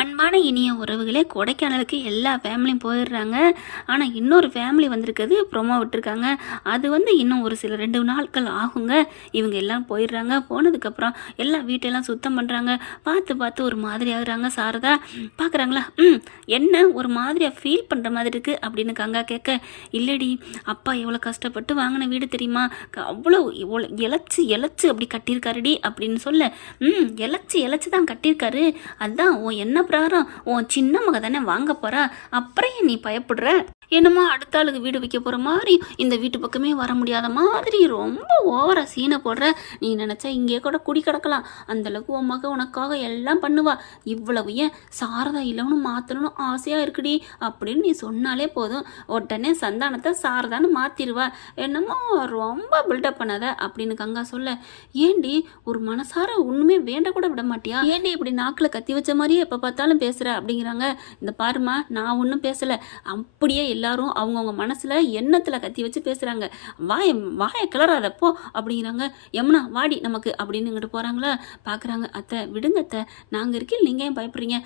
அன்பான இனிய உறவுகளே, கொடைக்கானலுக்கு எல்லா ஃபேமிலியும் போயிடுறாங்க. ஆனால் இன்னொரு ஃபேமிலி வந்திருக்குது, ப்ரொமோ விட்டுருக்காங்க. அது இன்னும் ஒரு சில 2 நாட்கள் ஆகுங்க. இவங்க எல்லாம் போயிடுறாங்க. போனதுக்கப்புறம் எல்லாம் வீட்டெல்லாம் சுத்தம் பண்ணுறாங்க. பார்த்து பார்த்து ஒரு மாதிரி ஆகுறாங்க. சாரதா பார்க்குறாங்களா, என்ன ஒரு மாதிரியாக ஃபீல் பண்ணுற மாதிரி இருக்குது அப்படின்னு கங்கா கேட்க, இல்லடி அப்பா எவ்வளோ கஷ்டப்பட்டு வாங்கின வீடு தெரியுமா, அவ்வளோ இவ்வளோ இழைச்சி இழைச்சி அப்படி கட்டியிருக்காருடி அப்படின்னு சொல்ல, இழைச்சி இழைச்சி தான் கட்டியிருக்காரு. அதான் என்ன பிரகாரம் உன் சின்ன மக தானே வாங்க போறா, அப்புறம் நீ பயப்படுற, என்னமோ அடுத்த ஆளுக்கு வீடு வைக்க போகிற மாதிரி இந்த வீட்டு பக்கமே வர முடியாத மாதிரி ரொம்ப ஓவரா சீனை போடுற. நீ நினச்சா இங்கே கூட குடி கிடக்கலாம், அந்தளவுக்கு உன் மக உனக்காக எல்லாம் பண்ணுவா. இவ்வளவு ஏன் சாரதா இல்லைன்னு மாற்றணும்னு ஆசையாக இருக்குடி அப்படின்னு நீ சொன்னாலே போதும், உடனே சந்தானத்தை சாரதான்னு மாற்றிடுவா. என்னமோ ரொம்ப பில்டப் பண்ணாத அப்படின்னு கங்கா சொல்ல, ஏண்டி ஒரு மனசார ஒன்றுமே வேண்ட கூட விட மாட்டியா, ஏண்டி இப்படி நாக்கில் கத்தி வச்ச மாதிரியே எப்போ பார்த்தாலும் பேசுகிற அப்படிங்கிறாங்க. இந்த பாருமா, நான் ஒன்றும் பேசலை, அப்படியே எல்லாரும் அவங்கவுங்க மனசில் எண்ணத்தில் கத்தி வச்சு பேசுகிறாங்க. வாயை கிளறாதப்போ அப்படிங்கிறாங்க. யமுனா வாடி நமக்கு அப்படின்னு இங்கிட்டு போகிறாங்களா. பார்க்குறாங்க, அத்தை விடுங்க அத்தை, நாங்கள் இருக்கீங்க, நீங்கள் ஏன் பயப்படுறீங்க,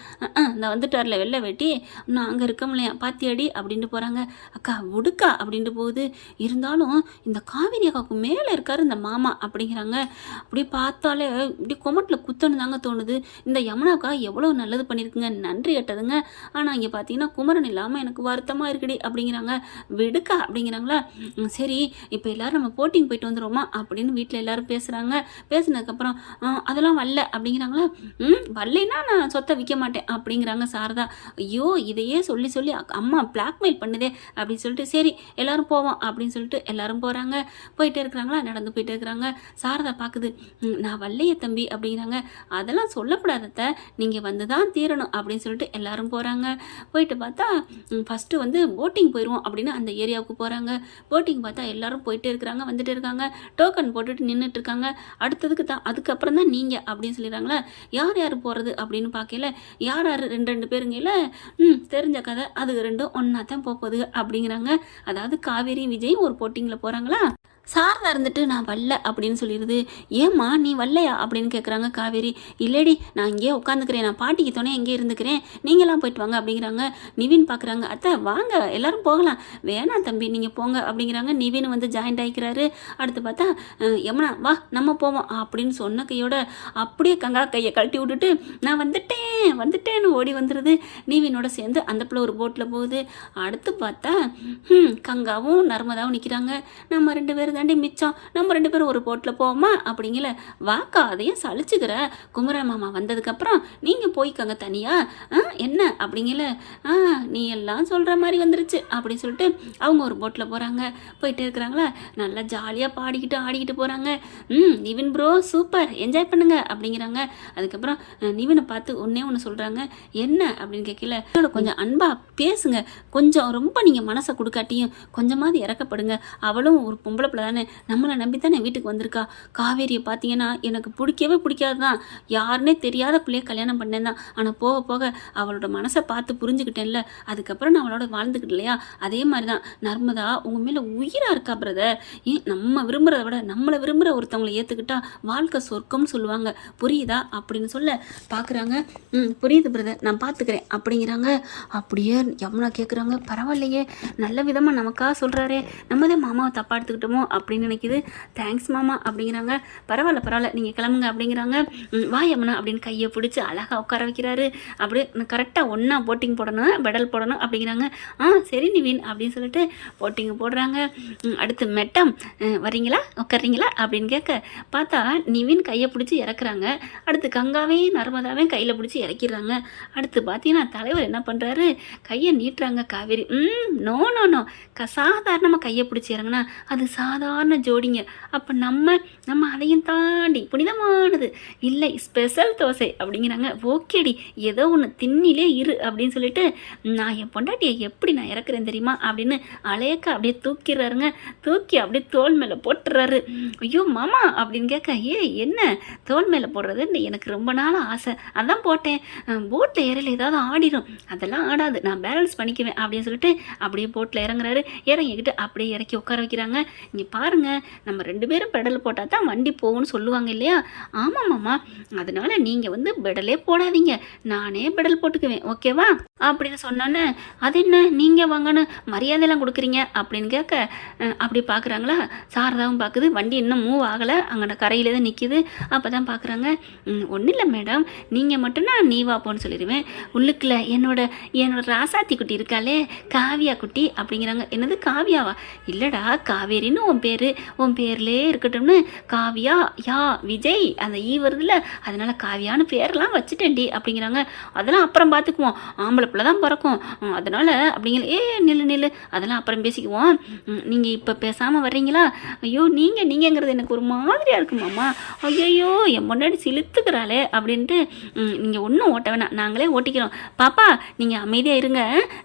நான் வந்துட்டார்ல வெள்ளை வெட்டி, நான் அங்கே இருக்கமில்லையா பாத்தியாடி அப்படின்ட்டு போகிறாங்க. அக்கா விடுக்கா அப்படின்ட்டு போகுது. இருந்தாலும் இந்த காவேரி அக்காவுக்கு மேலே இருக்காரு இந்த மாமா அப்படிங்கிறாங்க. அப்படி பார்த்தாலே இப்படி கொமட்டில் குத்தணும் தாங்க தோணுது. இந்த யமுனாக்கா எவ்வளோ நல்லது பண்ணியிருக்குங்க, நன்றி கட்டதுங்க. ஆனால் இங்கே பார்த்தீங்கன்னா குமரன் இல்லாமல் எனக்கு வருத்தமாக இருக்குடி அப்படிங்கிறாங்க. விடுக்கா அப்படிங்கிறாங்களா. சரி இப்போ எல்லாரும் நம்ம போட்டிங் போயிட்டு வந்துடுவோமா அப்படின்னு வீட்டில் எல்லாரும் பேசுகிறாங்க. பேசினதுக்கப்புறம் அதெல்லாம் வரல அப்படிங்கிறாங்களா. வரலைன்னா நான் சொத்தை விற்க மாட்டேன் அப்படிங்கிறாங்க சாரதா. ஐயோ இதையே சொல்லி சொல்லி அம்மா பிளாக்மெயில் பண்ணுதே அப்படின்னு சொல்லிட்டு, சரி எல்லாரும் போவோம் அப்படின்னு சொல்லிட்டு எல்லாரும் போகிறாங்க. போயிட்டே இருக்கிறாங்களா, நடந்து போயிட்டே இருக்கிறாங்க. சாரதா பார்க்குது, நான் வரலையே தம்பி அப்படிங்கிறாங்க. அதெல்லாம் சொல்லக்கூடாதத்த, நீங்கள் வந்து தான் தீரணும் அப்படின்னு சொல்லிட்டு எல்லாரும் போகிறாங்க. போயிட்டு பார்த்தா ஃபஸ்ட்டு போட்டிங் போயிடுவோம் அப்படின்னு அந்த ஏரியாவுக்கு போகிறாங்க. போட்டிங் பார்த்தா எல்லாரும் போயிட்டே இருக்கிறாங்க, வந்துட்டு இருக்காங்க, டோக்கன் போட்டுட்டு நின்றுட்டு இருக்காங்க. அடுத்ததுக்கு தான் அதுக்கப்புறம் தான் நீங்கள் அப்படின்னு சொல்லிடுறாங்களா. யார் யார் போகிறது அப்படின்னு பார்க்கல, யார் யார் 2 பேருங்கல தெரிஞ்ச கதை, அது 2 ஒன்றா தான் போகுது அப்படிங்கிறாங்க. அதாவது காவேரி விஜய் ஒரு போட்டிங்கில் போகிறாங்களா. சாரதா இருந்துட்டு நான் வரல அப்படின்னு சொல்லிடுது. ஏம்மா நீ வரலையா அப்படின்னு கேட்குறாங்க காவேரி. இல்லடி நான் இங்கேயே உட்காந்துக்கிறேன், நான் பாட்டிக்கு துணை எங்கே இருந்துக்கிறேன், நீங்களாம் போயிட்டு வாங்க அப்படிங்கிறாங்க. நிவின் பார்க்குறாங்க, அத்தை வாங்க எல்லாரும் போகலாம், வேணாம் தம்பி நீங்கள் போங்க அப்படிங்கிறாங்க. நிவின் ஜாயின்ட் ஆகிக்கிறாரு. அடுத்து பார்த்தா யமுனா வா நம்ம போவோம் அப்படின்னு சொன்ன கையோட அப்படியே கங்கா கையை கழட்டி விட்டுட்டு நான் வந்துட்டேன்னு ஓடி வந்துடுது. நிவினோட சேர்ந்து அந்த பிள்ளை ஒரு போட்டில் போகுது. அடுத்து பார்த்தா கங்காவும் நர்மதாவும் நிற்கிறாங்க. நம்ம 2 பேரும் தாண்டி மிச்சம், நம்ம 2 பேரும் ஒரு போட்டில் போவோமா அப்படிங்கல. வாக்கா அதையும் சலிச்சுக்கிற, குமர மாமா வந்ததுக்கப்புறம் நீங்கள் போய்க்கங்க தனியா என்ன அப்படிங்கல. நீ எல்லாம் சொல்கிற மாதிரி வந்துருச்சு அப்படின்னு சொல்லிட்டு அவங்க ஒரு போட்டில் போகிறாங்க. போயிட்டே இருக்கிறாங்களா, நல்லா ஜாலியாக பாடிக்கிட்டு ஆடிக்கிட்டு போகிறாங்க. நிவின் ப்ரோ சூப்பர் என்ஜாய் பண்ணுங்க அப்படிங்கிறாங்க. அதுக்கப்புறம் நிவினை பார்த்து ஒன்று சொல்கிறாங்க. என்ன அப்படின்னு கேட்கல, கொஞ்சம் அன்பா பேசுங்க, கொஞ்சம் ரொம்ப நீங்கள் மனசை கொடுக்காட்டியும் கொஞ்சமாவது இறக்கப்படுங்க, அவளும் ஒரு பொம்பளை பிள்ளை தானே, நம்மளை நம்பி தானே வீட்டுக்கு வந்திருக்கா. காவேரியை பார்த்தீங்கன்னா எனக்கு பிடிக்கவே பிடிக்காது தான், யாருன்னே தெரியாத பிள்ளைய கல்யாணம் பண்ணேன் தான், ஆனால் போக போக அவளோட மனசை பார்த்து புரிஞ்சுக்கிட்டேன்ல, அதுக்கப்புறம் நான் அவளோட வாழ்ந்துக்கிட்டு இல்லையா. அதே மாதிரி தான் நர்மதா உங்கள் மேலே உயிராக இருக்கா பிரதர். ஏன் நம்ம விரும்புகிறத விட நம்மளை விரும்புகிற ஒருத்தவங்களை ஏற்றுக்கிட்டா வாழ்க்கை சொர்க்கம்னு சொல்லுவாங்க, புரியுதா அப்படின்னு சொல்ல. பார்க்குறாங்க, புரியுது பிரதர் நான் பார்த்துக்கிறேன் அப்படிங்கிறாங்க. அப்படியே யமுனா கேட்குறாங்க, பரவாயில்லையே நல்ல விதமாக நமக்காக சொல்கிறாரே, நம்ம தான் மாமாவை தப்பாக எடுத்துக்கிட்டோமோ அப்படின்னு நினைக்கிது. தேங்க்ஸ் மாமா அப்படிங்கிறாங்க. பரவாயில்ல நீங்கள் கிளம்புங்க அப்படிங்கிறாங்க. வா யமுனா அப்படின்னு கையை பிடிச்சி அழகாக உட்கார வைக்கிறாரு. அப்படியே கரெக்டாக ஒன்றா போட்டிங் போடணும், பெடல் போடணும் அப்படிங்கிறாங்க. சரி நிவின் அப்படின்னு சொல்லிட்டு போட்டிங் போடுறாங்க. அடுத்து மெட்டம் வரீங்களா உட்கார்றீங்களா அப்படின்னு கேட்க, பார்த்தா நிவின் கையை பிடிச்சி இறக்குறாங்க. அடுத்து கங்காவையும் நர்மதாவையும் கையில் பிடிச்சி இறக்கிடுறாங்க. அடுத்து பார்த்தீங்கன்னா தலைவர் என்ன பண்ணுறாரு, கையை நீட்டுறாங்க காவேரி. நோ நோ நோ சாதாரணமாக கையை பிடிச்சி இறங்கினா அது சாதாரண ஜோடிங்க, அப்போ நம்ம அதையும் தாண்டி புனிதமானது இல்லை, ஸ்பெஷல் தோசை அப்படிங்கிறாங்க. ஓகேடி ஏதோ ஒன்று திண்ணிலே இரு அப்படின்னு சொல்லிட்டு, நான் என் பொண்டாட்டியை எப்படி நான் இறக்குறேன் தெரியுமா அப்படின்னு அலையக்க அப்படியே தூக்கிடுறாருங்க. தூக்கி அப்படியே தோல் மேலே போட்டுறாரு. ஐயோ மாமா அப்படின்னு கேட்க, என்ன தோல் மேலே போடுறதுன்னு எனக்கு ரொம்ப நாள் ஆசை, அதான் போட்டேன், போட்டில் ஏறல ஏதாவது ஆடிடும், அதெல்லாம் ஆடாது, நான் பேலன்ஸ் பண்ணிக்குவேன் அப்படின்னு சொல்லிட்டு அப்படியே போட்டில் இறங்குறாரு. இறங்கிக்கிட்டு அப்படியே இறக்கி உட்கார வைக்கிறாங்க. இங்கே பாருங்கள், நம்ம 2 பேரும் பெடல் போட்டால் தான் வண்டி போகும்னு சொல்லுவாங்க இல்லையா. ஆமாம் மாமா, அதனால் நீங்கள் பெடலே போடாதீங்க, நானே பெடல் போட்டுக்குவேன், ஓகேவா அப்படின்னு சொன்னோன்னே, அது என்ன நீங்கள் வாங்கன்னு மரியாதையெல்லாம் கொடுக்குறீங்க அப்படின்னு கேட்க, அப்படி பார்க்குறாங்களா. சாரதாவும் பார்க்குது, வண்டி இன்னும் மூவ் ஆகலை, அங்கே கரையிலே தான் நிற்கிது. அப்போ தான் பார்க்குறாங்க, ஒன்றும் இல்லை மேடம், நீங்கள் மட்டும்னா நீ வாப்போன்னு சொல்லிடுவேன். உள்ளுக்குள்ள என்னோட ராசாத்தி குட்டி இருக்காளே, காவியா குட்டி அப்படிங்கிறாங்க. என்னது காவியாவா? இல்லைடா, காவேரின்னு உன் பேர்லே இருக்கட்டும்னு காவியா யா விஜய் அந்த ஈ வருதுல்ல, அதனால காவியான்னு பேரெல்லாம் வச்சுட்டேன்டி அப்படிங்கிறாங்க. அதெல்லாம் அப்புறம் பார்த்துக்குவோம், ஆம்பளை பிள்ளை தான் பிறக்கும், அதனால் அப்படிங்கிற. நில்லு அதெல்லாம் அப்புறம் பேசிக்குவோம், நீங்கள் இப்போ பேசாமல் வர்றீங்களா? ஐயோ நீங்கங்கிறது எனக்கு ஒரு மாதிரியாக இருக்குமாம்மா. ஐயோ என் முன்னாடி சிலுத்துக்கிறாளே அப்படின்ட்டு, நீங்கள் ஒன்றும் ஓட்ட வேணாம், நாங்களே ஓட்டிக்கிறோம். பாப்பா நீங்கள் அமைதியாக இருங்க,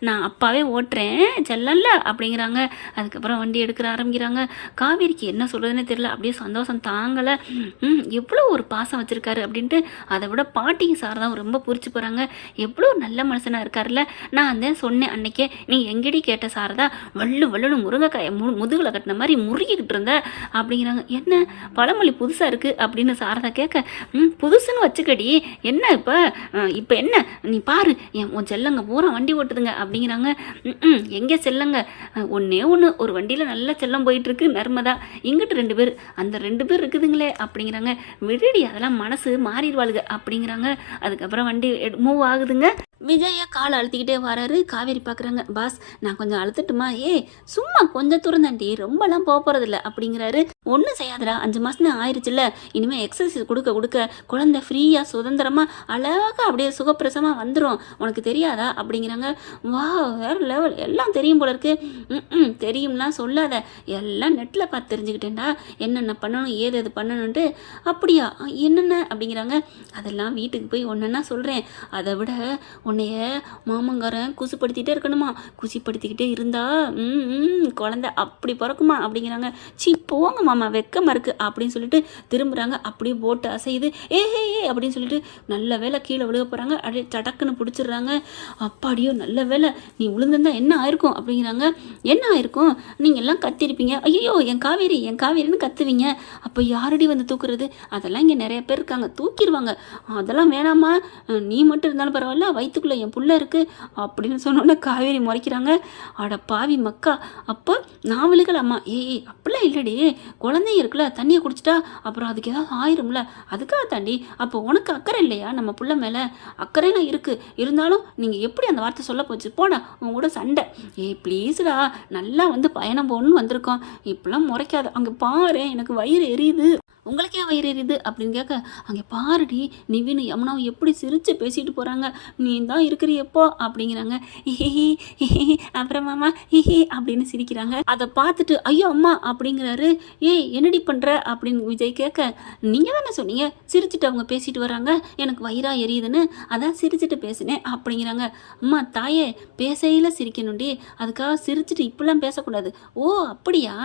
நான் அப்பாவே ஓட்டுறேன் செல்லல்ல அப்படிங்கிறாங்க. அதுக்கப்புறம் வண்டி எடுக்கிற ஆரம்பிக்கிறாங்க. காவேரிக்கு என்ன சொல்கிறதுன்னு தெரியல, அப்படியே சந்தோஷம் தாங்கலை. எவ்வளோ ஒரு பாசம் வச்சுருக்காரு அப்படின்ட்டு. அதை விட பாட்டிக்கு சாரதான் ரொம்ப பிடிச்சி போகிறாங்க. எவ்வளோ நல்ல மனுஷனாக இருக்கார்ல. நான் தான் சொன்னேன் அன்னைக்கே, நீ எங்கடி கேட்ட சாரதா, வள்ளுன்னு முருங்கைக்காயை முதுகில் கட்டின மாதிரி முறுகிக்கிட்டு இருந்த அப்படிங்கிறாங்க. என்ன பழமொழி புதுசாக இருக்குது அப்படின்னு சாரதா கேட்க, புதுசுன்னு வச்சுக்கடி, என்ன இப்போ என்ன நீ பாரு, உன் செல்லங்க பூரா வண்டி ஓட்டுதுங்க அப்படிங்கிறாங்க. எங்கே செல்லங்க? ஒன்று ஒரு வண்டியில் நல்ல செல்லம் போயிட்டுருக்கு நர்மதா, இங்கிட்டு 2 பேர், அந்த 2 பேர் இருக்குதுங்களே அப்படிங்கிறாங்க. விடுடி அதெல்லாம் மனசு மாறிடுவாளுங்க அப்படிங்கிறாங்க. அதுக்கப்புறம் வண்டி மூவ் ஆகுதுங்க. விஜயா காலை அழுத்திக்கிட்டே வராரு. காவேரி பார்க்குறாங்க, பாஸ் நான் கொஞ்சம் அழுத்தட்டுமா? சும்மா கொஞ்சம் தூரம் தாண்டி, ரொம்பலாம் போகிறதில்ல அப்படிங்கிறாரு. ஒன்றும் செய்யாதடா, 5 மாதம் தான் ஆயிடுச்சுல்ல, இனிமேல் எக்ஸசைஸ் கொடுக்க குழந்தை ஃப்ரீயாக சுதந்திரமாக அழகாக அப்படியே சுகப்பிரசமாக வந்துடும், உனக்கு தெரியாதா அப்படிங்கிறாங்க. வா வேறு லெவல், எல்லாம் தெரியும் போல இருக்கு. தெரியும்லாம் சொல்லாத, எல்லாம் நெட்டில் பார்த்து தெரிஞ்சுக்கிட்டேன்டா, என்னென்ன பண்ணணும் ஏது பண்ணணுன்ட்டு. அப்படியா, என்னென்ன அப்படிங்கிறாங்க. அதெல்லாம் வீட்டுக்கு போய் ஒன்றா சொல்கிறேன். அதை விட உன்னைய மாமங்காரன் குசிப்படுத்திகிட்டே இருக்கணுமா, குசிப்படுத்திக்கிட்டே இருந்தா குழந்தை அப்படி பிறக்குமா அப்படிங்கிறாங்க. போங்க மாமா வெக்கமாக இருக்குது அப்படின்னு சொல்லிட்டு திரும்புகிறாங்க. அப்படியே போட்டு அசையுது. ஏ அப்படின்னு சொல்லிட்டு நல்ல வேலை கீழே விழுக போகிறாங்க. அப்படியே சடக்குன்னு பிடிச்சிடுறாங்க. அப்பாடியோ நல்ல வேலை, நீ விழுந்திருந்தா என்ன ஆயிருக்கும் அப்படிங்கிறாங்க. என்ன ஆயிருக்கும்? நீங்கள் எல்லாம் கத்திருப்பீங்க, ஐயோ என் காவேரின்னு கத்துவீங்க. அப்போ யாரடி வந்து தூக்குறது? அதெல்லாம் இங்கே நிறைய பேர் இருக்காங்க, தூக்கிடுவாங்க. அதெல்லாம் வேணாமா, நீ மட்டும் இருந்தாலும் பரவாயில்ல, வயிற்றுக்குள்ளே என் புள்ள இருக்குது அப்படின்னு சொன்னோன்னே காவேரி முறைக்கிறாங்க. அட பாவி மக்கா, அப்போ நான் விழுகலாமா? அப்படிலாம் இல்லடி, குழந்தையும் இருக்குல்ல, தண்ணியை குடிச்சிட்டா அப்புறம் அதுக்கு ஏதாவது ஆயிரும்ல, அதுக்காக தாண்டி. அப்போ உனக்கு அக்கறை இல்லையா நம்ம புள்ள மேலே? அக்கறைலாம் இருக்குது, இருந்தாலும் நீங்கள் எப்படி அந்த வார்த்தை சொல்ல போச்சு? போடா உன் கூட சண்டை. ப்ளீஸ்டா, நல்லா வந்து பயணம் போகணுன்னு வந்திருக்கோம், இப்பெல்லாம் முறைக்காத. அங்கே பாரு எனக்கு வயிறு எரியுது. உங்களுக்கே வயிறு எரியுது அப்படின்னு கேட்க, அங்கே பாருடி நிவின் யமுனாவும் எப்படி சிரித்து பேசிட்டு போகிறாங்க, நீ தான் இருக்கிறியப்போ அப்படிங்கிறாங்க. அப்புறம் மாமா அப்படின்னு சிரிக்கிறாங்க. அதை பார்த்துட்டு ஐயோ அம்மா அப்படிங்கிறாரு. என்னடி பண்ணுற அப்படின்னு விஜய் கேட்க, நீங்கள் தானே சொன்னீங்க சிரிச்சுட்டு அவங்க பேசிட்டு வராங்க, எனக்கு வயிறா எரியுதுன்னு, அதான் சிரிச்சுட்டு பேசினேன் அப்படிங்கிறாங்க. அம்மா தாயே, பேசையில் சிரிக்கணும்டி, அதுக்காக சிரிச்சுட்டு இப்படிலாம் பேசக்கூடாது. ஓ அப்படியா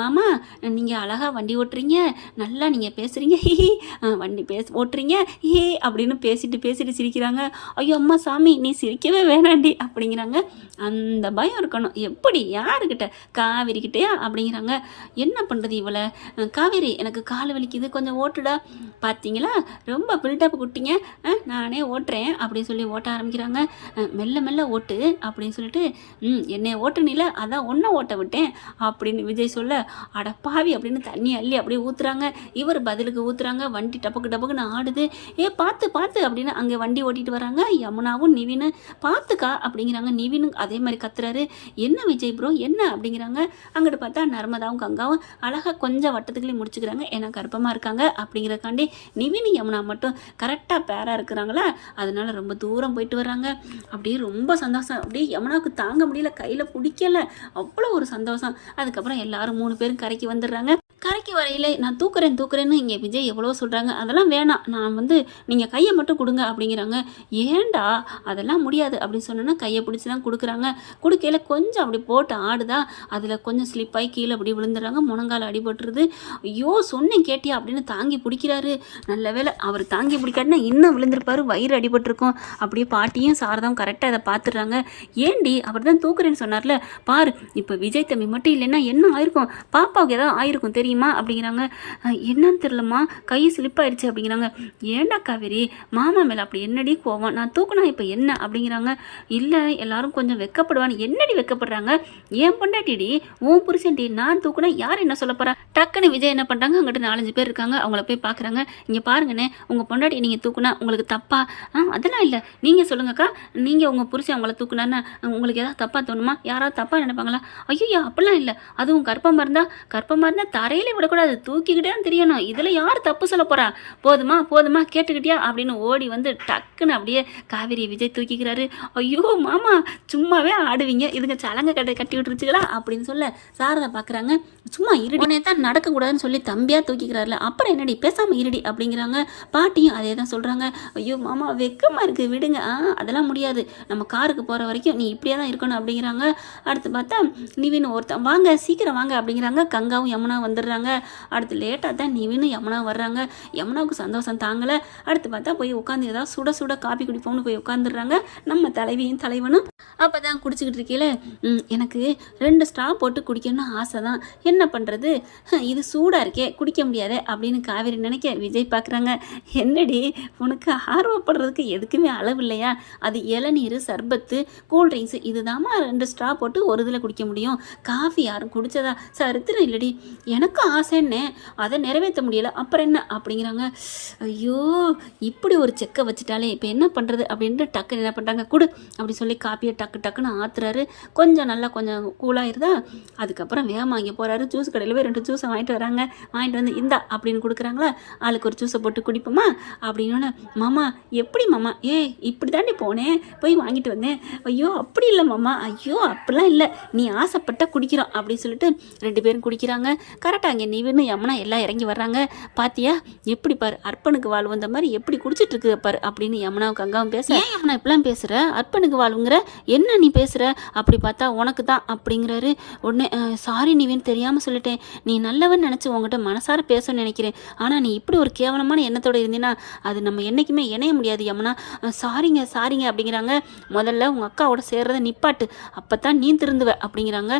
மாமா, நீங்கள் அழகாக வண்டி ஓட்டுறீங்க, நல்லா நீங்கள் பேசுகிறீங்க, வண்டி ஓட்டுறீங்க அப்படின்னு பேசிட்டு சிரிக்கிறாங்க. ஐயோ அம்மா சாமி, நீ சிரிக்கவே வேணாண்டி அப்படிங்கிறாங்க. அந்த பயம் இருக்கணும். எப்படி? யாருக்கிட்ட? காவேரிக்கிட்டையா அப்படிங்கிறாங்க. என்ன பண்ணுறது இவளை? காவேரி எனக்கு கால் வலிக்குது, கொஞ்சம் ஓட்டுடா. பார்த்தீங்களா ரொம்ப பில்டப் குட்டிங்க, நானே ஓட்டுறேன் அப்படின்னு சொல்லி ஓட்ட ஆரம்பிக்கிறாங்க. மெல்ல ஓட்டு அப்படின்னு சொல்லிட்டு, என்னை ஓட்டுனில, அதான் ஒன்றை ஓட்ட விட்டேன் அப்படின்னு விஜய் சொல்ல, அடப்பாவி அப்படின்னு தண்ணி அள்ளி அப்படியே ஊற்றுறாங்க. இவர் பதிலுக்கு ஊற்றுறாங்க. வண்டி டபக்குன்னு ஆடுது. பார்த்து அப்படின்னு அங்கே வண்டி ஓட்டிட்டு வராங்க. யமுனாவும் நிவின் பார்த்துக்கா அப்படிங்கிறாங்க. நிவின் அதே மாதிரி கத்துறாரு. என்ன விஜய் ப்ரோ என்ன அப்படிங்கிறாங்க. அங்கிட்டு பார்த்தா நர்மதாவும் கங்காவும் அழகாக கொஞ்சம் வட்டத்துக்குள்ளே முடிச்சுக்கிறாங்க, ஏன்னா கர்ப்பமாக இருக்காங்க அப்படிங்கிறக்காண்டி. நிவின் யமுனா மட்டும் கரெக்டாக பேராக இருக்கிறாங்களா, அதனால ரொம்ப தூரம் போயிட்டு வர்றாங்க. அப்படியே ரொம்ப சந்தோஷம். அப்படியே யமுனாவுக்கு தாங்க முடியல, கையில் பிடிக்கல, அவ்வளோ ஒரு சந்தோஷம். அதுக்கப்புறம் எல்லாரும் 3 பேரும் கரைக்கு வந்துடுறாங்க. கரைக்கு வரையில நான் தூக்குறேன்னு இங்கே விஜய் எவ்வளோ சொல்கிறாங்க. அதெல்லாம் வேணாம், நான் வந்து நீங்கள் கையை மட்டும் கொடுங்க அப்படிங்கிறாங்க. ஏண்டா அதெல்லாம் முடியாது அப்படின்னு சொன்னோன்னா கையை பிடிச்சி தான் கொடுக்குறாங்க. கொடுக்கையில் கொஞ்சம் அப்படி போட்டு ஆடுதா, அதில் கொஞ்சம் ஸ்லிப்பாகி கீழே அப்படி விழுந்துடுறாங்க. முனங்கால் அடிபட்டுருது. ஐயோ சொன்னேன் கேட்டியா அப்படின்னு தாங்கி பிடிக்கிறாரு. நல்ல வேலை அவர் தாங்கி பிடிக்காட்டினா இன்னும் விழுந்திருப்பாரு, வயிறு அடிபட்டிருக்கும். அப்படியே பாட்டியும் சாரதாவும் கரெக்டாக அதை பார்த்துடுறாங்க. ஏண்டி அவர் தான் தூக்குறேன்னு சொன்னார்ல, பாரு இப்போ விஜய் தம்பி மட்டும் இல்லைன்னா என்ன ஆயிருக்கும், பாப்பாவுக்கு ஏதாவது ஆயிருக்கும் தெரியுமா தெரியுமா அப்படிங்கிறாங்க. என்னன்னு தெரிலம்மா, கை ஸ்லிப் ஆயிடுச்சு அப்படிங்கிறாங்க. ஏண்டா காவேரி, மாமா மேலே அப்படி என்னடி கோவம், நான் தூக்குனா இப்போ என்ன அப்படிங்கிறாங்க. இல்லை எல்லாரும் கொஞ்சம் வெக்கப்படுவான்னு. என்னடி வெக்கப்படுறாங்க, ஏன் பொண்டாட்டிடி, உன் புருஷன்டி, நான் தூக்குனா யார் என்ன சொல்ல போகிறா. டக்குன்னு விஜய் என்ன பண்ணுறாங்க, அங்கிட்ட 4-5 பேர் இருக்காங்க, அவங்கள போய் பார்க்குறாங்க. இங்கே பாருங்கண்ணே, உங்கள் பொண்டாட்டி நீங்கள் தூக்குனா உங்களுக்கு தப்பா? அதெல்லாம் இல்லை, நீங்கள் சொல்லுங்கக்கா, நீங்கள் உங்கள் புருஷன் அவங்கள தூக்குனான்னு உங்களுக்கு ஏதாவது தப்பாக தோணுமா, யாராவது தப்பாக நினைப்பாங்களா? ஐயோ அப்படிலாம் இல்லை, அதுவும் கர்ப்பமாக இருந்தால் தரையிலே விடக்கூடாது, தூக்கிக்கிட்டே தெரியணும், இதில் யார் தப்பு சொல்ல போகிறா, போதுமா போதுமா கேட்டுக்கிட்டியா அப்படின்னு ஓடி வந்து டக்குன்னு அப்படியே காவேரி விஜய் தூக்கிக்கிறாரு. ஐயோ மாமா சும்மாவே ஆடுவீங்க, இதுங்க சலங்கை கட்டி விட்டுருச்சுங்களா அப்படின்னு சொல்ல சாரதா பார்க்குறாங்க. சும்மா இருடி தான் நடக்கக்கூடாதுன்னு சொல்லி தம்பியாக தூக்கிக்கிறாருல, அப்புறம் என்னடி பேசாமல் இருடி அப்படிங்கிறாங்க. பாட்டியும் அதே தான் சொல்கிறாங்க. ஐயோ மாமா வெக்கமாக இருக்குது விடுங்க, அதெல்லாம் முடியாது, நம்ம காருக்கு போகிற வரைக்கும் நீ இப்படியே தான் இருக்கணும் அப்படிங்கிறாங்க. அடுத்து பார்த்தா நிவின் ஒருத்தன் வாங்க சீக்கிரம் வாங்க அப்படிங்கிறாங்க. கங்காவும் யமுனா வந்துடுறாங்க. அடுத்து லேட்டாக தான் நிவினும் யமுனா வர்றாங்க. யமுனாவுக்கு சந்தோஷம் தாங்கலை. அடுத்து பார்த்தா போய் உட்காந்து ஏதாவது சுட சுட காப்பி குடிப்போம்னு போய் உட்காந்துடுறாங்க. நம்ம தலைவியும் தலைவனும் அப்போ தான் குடிச்சிக்கிட்டு இருக்கீல, எனக்கு 2 ஸ்ட்ரா போட்டு குடிக்கணும்னு ஆசை தான், என்ன பண்ணுறது, இது சூடாக இருக்கே குடிக்க முடியாதே அப்படின்னு காவேரி நினைக்க விஜய் பார்க்குறாங்க. என்னடி உனக்கு ஆர்வப்படுறதுக்கு எதுக்குமே அளவு இல்லையா, அது இளநீர் சர்பத்து கூல்ட்ரிங்க்ஸு இதுதாம்மா 2 ஸ்ட்ரா போட்டு ஒரு இதில் குடிக்க முடியும், காஃபி யாரும் குடித்ததா சரித்திரம் இல்லடி, எனக்கும் ஆசைன்னே அதை நிறைவேற்ற முடியலை, அப்புறம் என்ன அப்படிங்கிறாங்க. ஐயோ இப்படி ஒரு செக்கை வச்சுட்டாலே இப்போ என்ன பண்ணுறது அப்படின்ட்டு டக்குன்னு என்ன பண்ணுறாங்க, குடு அப்படி சொல்லி காப்பியை டக்குன்னு ஆத்துறாரு. கொஞ்சம் நல்லா கொஞ்சம் கூலாயிருதா, அதுக்கப்புறம் வேகமாக இங்கே போகிறாரு. ஜூஸ் கடையில் போய் 2 ஜூஸை வாங்கிட்டு வராங்க. வாங்கிட்டு வந்து இந்தா அப்படின்னு கொடுக்குறாங்களா, ஆளுக்கு ஒரு ஜூஸை போட்டு குடிப்போமா அப்படின்னு. மாமா எப்படி மாமா, இப்படி தாண்டி போனேன் போய் வாங்கிட்டு வந்தேன், ஐயோ அப்படி இல்லை மாமா, ஐயோ அப்படிலாம் இல்லை, நீ ஆசைப்பட்ட குடிக்கிறோம் அப்படின்னு சொல்லிட்டு 2 பேரும் குடிக்கிறாங்க. கரெக்டாக அங்கே நிவின்னு யமுனா எல்லாம் இறங்கி வர்றாங்க. பாத்தியா எப்படி பாரு, அர்ப்பனுக்கு வாழ் வந்த மாதிரி எப்படி குடிச்சிட்டு இருக்கு பாரு அப்படின்னு யமுனாவுக்கு அங்காவும் பேச. ஏன் யமுனா இப்பெல்லாம் பேசுகிற, அர்ப்பனுக்கு வாழ்வுங்கிற, என்ன நீ பேசுகிற, அப்படி பார்த்தா உனக்கு தான் அப்படிங்கிறாரு. உடனே சாரி நிவின் தெரியாமல் சொல்லிட்டேன், நீ நல்லவன் நினச்சி உங்ககிட்ட மனசார பேசணும்னு நினைக்கிறேன், ஆனால் நீ இப்படி ஒரு கேவலமான எண்ணத்தோடு இருந்தீன்னா அது நம்ம என்றைக்குமே இணைய முடியாது யமுனா, சாரிங்க அப்படிங்கிறாங்க. முதல்ல உங்கள் அக்காவோட சேர்றதை நிப்பாட்டு, அப்போ தான் நீ திருந்துவ அப்படிங்கிறாங்க.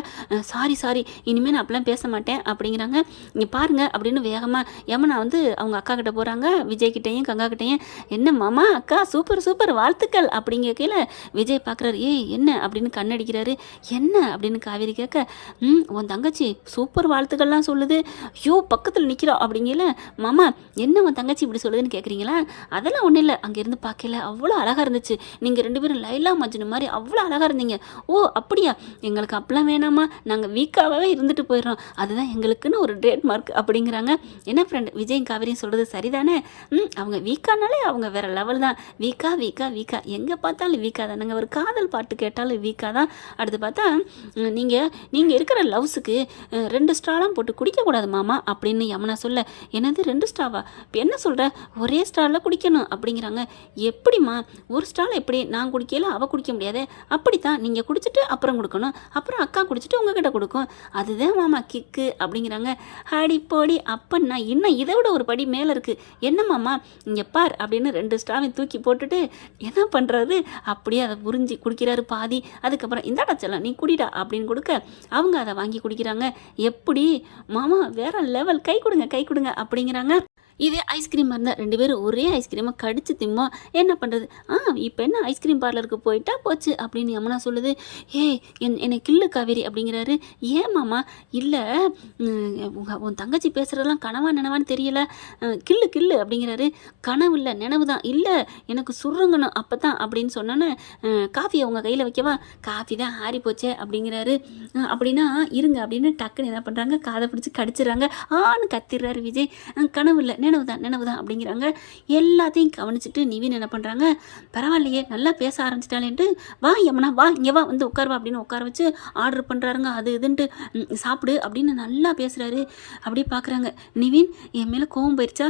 சாரி இனிமேல் நான் அப்படிலாம் பேச மாட்டேன் அப்படிங்கிறாங்க. இங்கே பாருங்க அப்படின்னு வேகமாக யமுனா வந்து அவங்க அக்கா கிட்ட போகிறாங்க. விஜய்கிட்டையும் கங்கா கிட்டையும், என்ன மாமா அக்கா சூப்பர் வாழ்த்துக்கள் அப்படிங்கிற கீழே விஜய் பார்க்குறாரு. என்ன அப்படின்னு கண்ணடிக்கிறாரு. என்ன அப்படின்னு காவேரி கேட்க, உன் தங்கச்சி சூப்பர் வாழ்த்துக்கள்லாம் சொல்லுது, ஐயோ பக்கத்தில் நிற்கிறா அப்படிங்கல. மாமா என்ன உன் தங்கச்சி இப்படி சொல்லுதுன்னு கேட்குறீங்களா, அதெல்லாம் ஒன்றும் இல்லை, அங்கேருந்து பார்க்கல அவ்வளோ அழகாக இருந்துச்சு, நீங்கள் 2 பேரும் லைலா மஜ்னு மாதிரி அவ்வளோ அழகாக இருந்தீங்க. ஓ அப்படியா, எங்களுக்கு அப்பெல்லாம் வேணாமா, நாங்கள் வீக்காகவே இருந்துட்டு போயிடுறோம், அதுதான் எங்களுக்குன்னு ஒரு ட்ரேட் மார்க் அப்படிங்கிறாங்க. என்ன ஃப்ரெண்ட் விஜயும் காவேரியும் சொல்கிறது சரிதானே, அவங்க வீக்கானாலே அவங்க வேறு லெவல் தான், வீக்கா எங்கே பார்த்தாலும் வீக்கா தானங்க, ஒரு காதல் பாட்டு கேட்டாலும் வீக்காக தான். அடுத்து பார்த்தா நீங்கள் இருக்கிற லவ்ஸுக்கு 2 ஸ்ட்ராலாம் போட்டு குடிக்கக்கூடாது மாமா அப்படின்னு யமுனா சொல்ல. என்னது 2 ஸ்ட்ராவா, இப்போ என்ன சொல்கிற, ஒரே ஸ்ட்ராவில் குடிக்கணும் அப்படிங்கிறாங்க. எப்படிம்மா ஒரு ஸ்ட்ராவில் எப்படி, நான் குடிக்கல அவள் குடிக்க முடியாது, அப்படித்தான் நீங்கள் குடிச்சிட்டு அப்புறம் கொடுக்கணும், அப்புறம் அக்கா குடிச்சிட்டு உங்ககிட்ட கொடுக்கும், அதுதான் மாமா கிக்கு அப்படிங்கிறாங்க. அடி போடி அப்பன்னா இன்னும் இதை விட ஒரு படி மேலே இருக்குது, என்ன மாமா இங்கே பார் அப்படின்னு 2 ஸ்ட்ராவையும் தூக்கி போட்டுட்டு என்ன பண்ணுறது அப்படியே அதை புரிஞ்சு குடிக்கிறாரு பாதி. அதுக்கப்புறம் இந்தாடா செல்லம் நீ குடிடா அப்படின்னு கொடுக்க அவங்க அதை வாங்கி குடிக்கிறாங்க. எப்படி மாமா வேற லெவல், கை கொடுங்க அப்படிங்கிறாங்க. இதே ஐஸ்கிரீம் இருந்தால் 2 பேரும் ஒரே ஐஸ்கிரீமை கடிச்சு திம்போம், என்ன பண்ணுறது, இப்போ என்ன ஐஸ்கிரீம் பார்லருக்கு போயிட்டா போச்சு அப்படின்னு யமுனா சொல்லுது. என்னை கில்லு காவேரி அப்படிங்கிறாரு. ஏன் மாமா, இல்லை உன் தங்கச்சி பேசுகிறதெல்லாம் கனவா நினவான்னு தெரியல, கில்லு அப்படிங்கிறாரு. கனவு இல்லை நினைவு தான், இல்லை எனக்கு சுருங்கணும் அப்போ தான் அப்படின்னு சொன்னோன்னே காஃபியை உங்கள் கையில் வைக்கவா, காஃபி தான் ஆறி போச்சே அப்படிங்கிறாரு. அப்படின்னா இருங்க அப்படின்னு டக்குன்னு என்ன பண்ணுறாங்க, காதை பிடிச்சி கடிச்சிடுறாங்க. கத்திடுறாரு விஜய். கனவு இல்லை நினைவு தான் அப்படிங்கிறாங்க. எல்லாத்தையும் கவனிச்சுட்டு நிவின் என்ன பண்ணுறாங்க, பரவாயில்லையே நல்லா பேச ஆரம்பிச்சிட்டாலேன்ட்டு, வா யமுனா வா இங்கே வா வந்து உட்காருவா அப்படின்னு உட்கார வச்சு ஆர்டர் பண்ணுறாருங்க. அது இதுன்ட்டு சாப்பிடு அப்படின்னு நல்லா பேசுகிறாரு. அப்படியே பார்க்குறாங்க. நிவின் என் மேலே கோவம் போயிடுச்சா,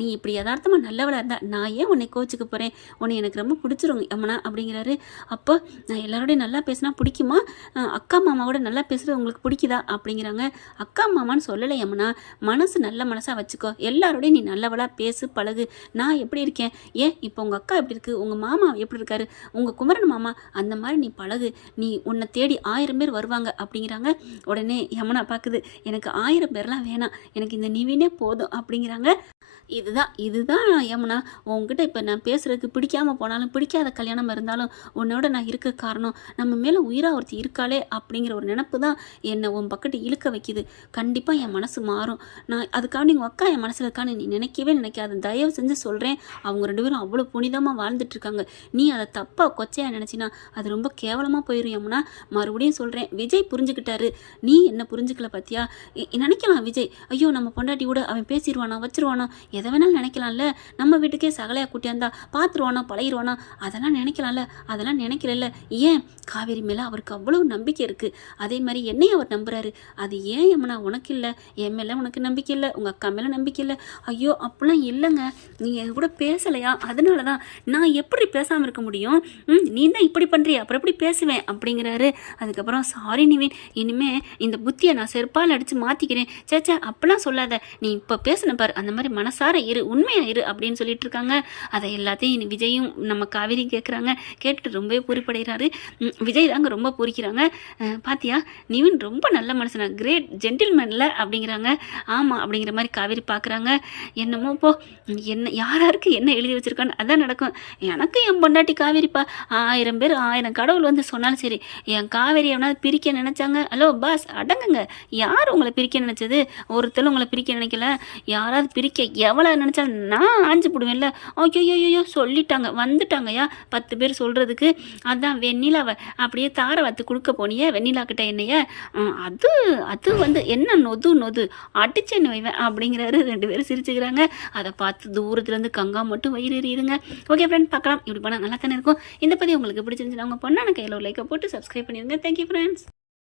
நீ இப்படி யதார்த்தமாக நல்லவளாக இருந்தா நான் ஏன் உன்னை கோச்சிக்க போகிறேன், உன்னை எனக்கு ரொம்ப பிடிச்சிரும் யமுனா அப்படிங்கிறாரு. அப்போ நான் எல்லாரோடையும் நல்லா பேசினா பிடிக்குமா, அக்கா மாமாவோட நல்லா பேசுகிறது உங்களுக்கு பிடிக்குதா அப்படிங்கிறாங்க. அக்கா மாமான்னு சொல்லலை யமுனா, மனசு நல்ல மனசாக வச்சுக்கோ, எல்லாரும் எல்லாரோடையும் நீ நல்லவளாக பேசு பழகு. நான் எப்படி இருக்கேன், ஏன் இப்போ உங்கள் அக்கா எப்படி இருக்குது, உங்கள் மாமா எப்படி இருக்காரு, உங்கள் குமரன் மாமா, அந்த மாதிரி நீ பழகு. நீ உன்னை தேடி 1000 பேர் வருவாங்க அப்படிங்கிறாங்க. உடனே யமுனா பார்க்குது, எனக்கு 1000 பேர்லாம் வேணாம், எனக்கு இந்த நிவினே போதும் அப்படிங்கிறாங்க. இதுதான் யமுனா, உங்ககிட்ட இப்போ நான் பேசுகிறதுக்கு பிடிக்காமல் போனாலும் பிடிக்காத கல்யாணம் இருந்தாலும் உன்னோட நான் இருக்க காரணம் நம்ம மேலே உயிராக ஒருத்தி இருக்காளே அப்படிங்கிற ஒரு நினப்பு தான் என்னை உன் பக்கத்து இழுக்க வைக்கிது. கண்டிப்பாக என் மனசு மாறும். நான் அதுக்காண்டி உங்கள் அக்கா என் மனசில் இருக்கான்னு நீ நினைக்கவே நினைக்காது. தயவு செஞ்சு சொல்கிறேன், அவங்க 2 பேரும் அவ்வளோ புனிதமாக வாழ்ந்துட்டுருக்காங்க. நீ அதை தப்பாக கொச்சையாக நினச்சினா அது ரொம்ப கேவலமாக போயிடும் யமுனா. மறுபடியும் சொல்கிறேன், விஜய் புரிஞ்சுக்கிட்டாரு, நீ என்ன புரிஞ்சுக்கல பார்த்தியா. நினைக்கலாம் விஜய், ஐயோ நம்ம பொண்டாட்டி கூட அவன் பேசிடுவானோ வச்சிருவானோ எதை வேணாலும் நினைக்கலாம்ல, நம்ம வீட்டுக்கே சகலையாக கூட்டியாந்தா பார்த்துருவானோ பழகிடுவானோ அதெல்லாம் நினைக்கலாம்ல. அதெல்லாம் நினைக்கல. ஏன் காவேரி மேலே அவருக்கு அவ்வளோ நம்பிக்கை இருக்குது, அதே மாதிரி என்னையும் அவர் நம்புறாரு. அது ஏன் யமுனா உனக்கு இல்லை, என் மேலே உனக்கு நம்பிக்கை இல்லை, உங்கள் அக்கா மேலே நம்பிக்கை இல்லை. ஐயோ அப்படிலாம் இல்லைங்க, நீங்கள் என் கூட பேசலையா, அதனால தான் நான் எப்படி பேசாமல் இருக்க முடியும். நீ தான் இப்படி பண்ணுறிய அப்புறம் எப்படி பேசுவேன் அப்படிங்கிறாரு. அதுக்கப்புறம் சாரி நிவின், இனிமே இந்த புத்தியை நான் செருப்பால் அடித்து மாற்றிக்கிறேன். சேச்சா அப்படிலாம் சொல்லாத, நீ இப்போ பேசின பாரு, அந்த மாதிரி மனசார இரு, உண்மையா இரு அப்படின்னு சொல்லிட்டு இருக்காங்க. அதை எல்லாத்தையும் விஜயும் நம்ம காவேரியும் கேட்குறாங்க. கேட்டுட்டு ரொம்பவே பூரிப்படைகிறாரு. விஜய் தாங்க ரொம்ப பூரிக்கிறாங்க. பாத்தியா நிவின் ரொம்ப நல்ல மனுஷனா, கிரேட் ஜென்டில்மேன்ல அப்படிங்கிறாங்க. ஆமாம் அப்படிங்கிற மாதிரி காவேரி பார்க்குறாங்க. என்னமோ போ, என்ன யாராருக்கு என்ன எழுதி வச்சிருக்கான்னு அதான் நடக்கும். எனக்கு என் பொண்டாட்டி காவேரிப்பா, 1000 பேர் 1000 கடவுள் வந்து சொன்னாலும் சரி, என் காவேரி எவனாவது பிரிக்க நினைச்சாங்க, ஹலோ பாஸ் அடங்குங்க, யார் உங்களை பிரிக்க நினைச்சது, ஒருத்தரும் உங்களை பிரிக்க நினைக்கல. யாராவது பிரிக்க எவ்வளோ நினச்சாலும் நான் ஆஞ்சு போடுவேன்ல. ஐயோ சொல்லிட்டாங்க வந்துட்டாங்கய்யா 10 பேர் சொல்கிறதுக்கு. அதான் வெண்ணிலாவை அப்படியே தாரை வத்து கொடுக்க போனியே வெண்ணிலா கிட்ட என்னைய, அது வந்து என்ன நொது அடிச்சேன்னு வைவேன் அப்படிங்கிறாரு. 2 பேரும் சிரிச்சுக்கிறாங்க. அதை பார்த்து தூரத்துலேருந்து கங்கா மட்டும் வயிறு எறியுதுங்க. ஓகே ஃப்ரெண்ட், பார்க்கலாம். இப்படி பண்ணால் நல்லா தானே இருக்கும். இந்த பதிவு உங்களுக்கு பிடிச்சிருந்துச்சுன்னா உங்கள் பொண்ணான கையில் ஒரு லைக்கை போட்டு சப்ஸ்கிரைப் பண்ணிடுங்க. Thank you friends.